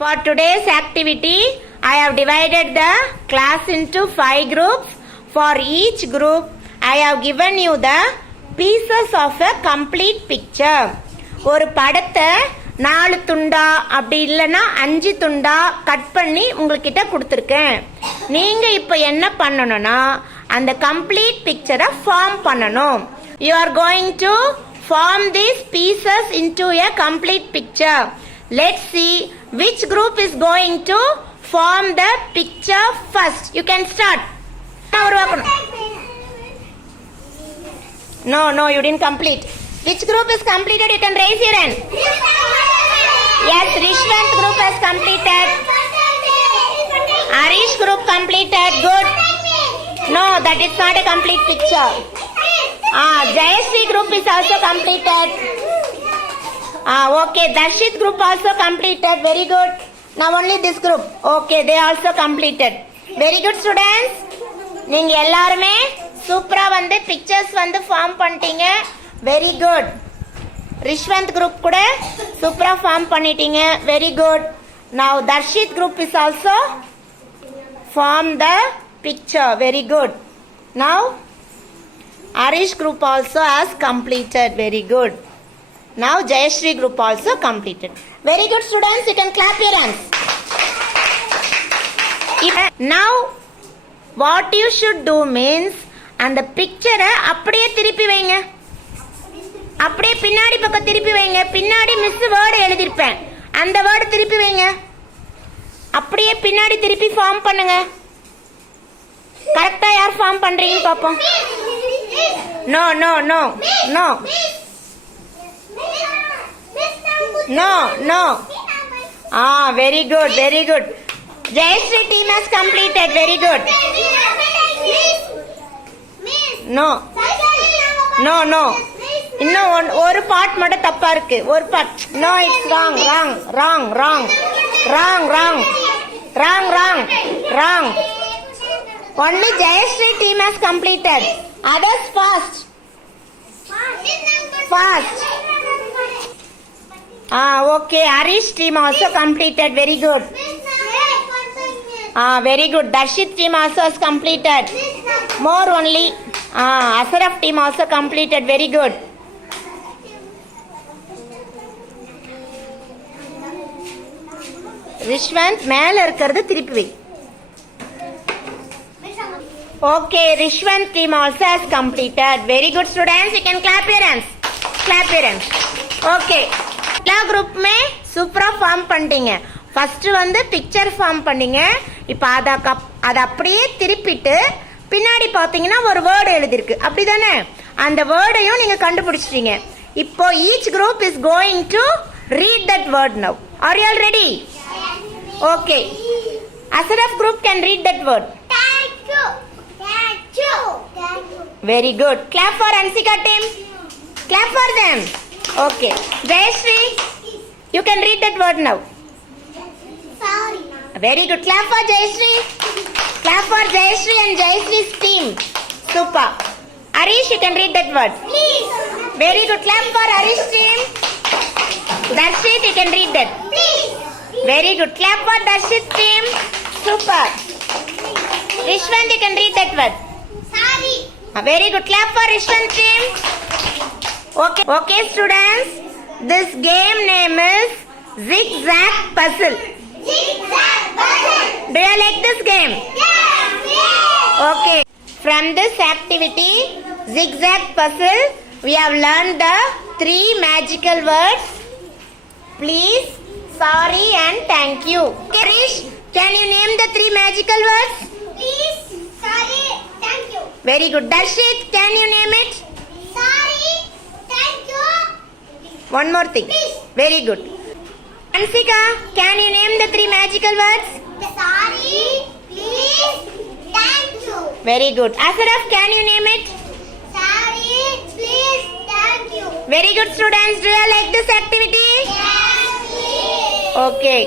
For today's activity, I have divided the class into 5 groups. For each group, I have given you the pieces of a complete picture. ஒரு படத்தை 4 துண்டா அப்படி இல்லைன்னா 5 துண்டா cut பண்ணி உங்ககிட்ட கொடுத்துருக்கேன். நீங்கள் இப்போ என்ன பண்ணணும்னா அந்த கம்ப்ளீட் பிக்சரை ஃபார்ம் பண்ணணும். You are going to form these pieces into a complete picture. Let's see which group is going to form the picture first. You can start. No, you didn't complete. Which group is completed? You can raise your hand. Yes, Rishwant group has completed. Arish group completed. Good. No, that is not a complete picture. Jayashree group is also completed. Okay, Darshit group also completed. Very good. Now only this group. Okay, they also completed. Very good students. நீங்க எல்லாருமே சூப்பரா வந்து pictures வந்து form பண்ணிட்டீங்க. Very good. Rishwanth group கூட சூப்பரா form பண்ணிட்டீங்க. Very good. Now Darshit group is also form the picture. Very good. Now Arish group also has completed. Very good. Now Jayashree group also completed. Very good students. You can clap your hands. Now what you should do means அந்த பிக்சரை அப்படியே திருப்பி வைங்க. அப்படியே பின்னாடி பக்கம் திருப்பி வைங்க. பின்னாடி மிஸ் வேர்டு எழுதிருப்பேன், அந்த வேர்டு திருப்பி வைங்க. அப்படியே பின்னாடி திருப்பி ஃபார்ம் பண்ணுங்க. கரெக்டா யார் ஃபார்ம் பண்றீங்கன்னு பாப்போம். No no no no no no. Very good, very good. Jayashree team has completed. Very good. No இன்னும் ஒரு பார்ட் மட்டும் தப்பா இருக்கு. ஒரு part. No, it's wrong. Only Jayashree team has completed. Others fast. Okay, Arish team also completed. Very good. Very good. Darshit team also has completed. More only. Ashraf team also completed. Very good. Rishwant மேல இருக்கிறது திருப்பி வை. Okay, Rishwant team also has completed. Very good students. You can clap your hands. Okay. எல்லா குரூப்புமே சூப்பரா form பண்ணிட்டீங்க. First வந்து picture form பண்ணீங்க. இப்போ அதை அப்படியே திருப்பிட்டு பின்னாடி பார்த்தீங்கன்னா ஒரு வேர்டு எழுதிருக்கு, அப்படிதானே? அந்த வேர்டையும் நீங்க கண்டுபிடிச்சிட்டீங்க. இப்போ each group is going to read that word now. Are you all ready? Okay. Ashraf group can read that word. Thank you. Very good. Clap for Ansika team. Clap for them. Okay. Jayashree, you can read that word now. Sorry. Very good. Clap for Jayashree. Clap for Jayashree and Jayashree's team. Super. Arish, you can read that word. Please. Very good. Clap for Arish team. Darshit, you can read that. Please. Very good. Clap for Darshit team. Super. Rishwant, you can read that word. Sorry. Very good. Clap for Rishwant team. Okay students. This game name is Zigzag Puzzle. Do you like this game? Yes. Okay. From this activity, Zigzag Puzzle, we have learned the 3 magical words. Please, sorry and thank you. Okay, Rish, can you name the 3 magical words? Please, sorry, thank you. Very good. Darshit, can you name it? Sorry, thank you. One more thing. Please. Very good. Ansika, can you name the 3 magical words? Sorry, please, thank you. Very good. Ashraf, can you name it? Sorry, please, thank you. Very good students. Do you like this activity? Yes, please. Okay.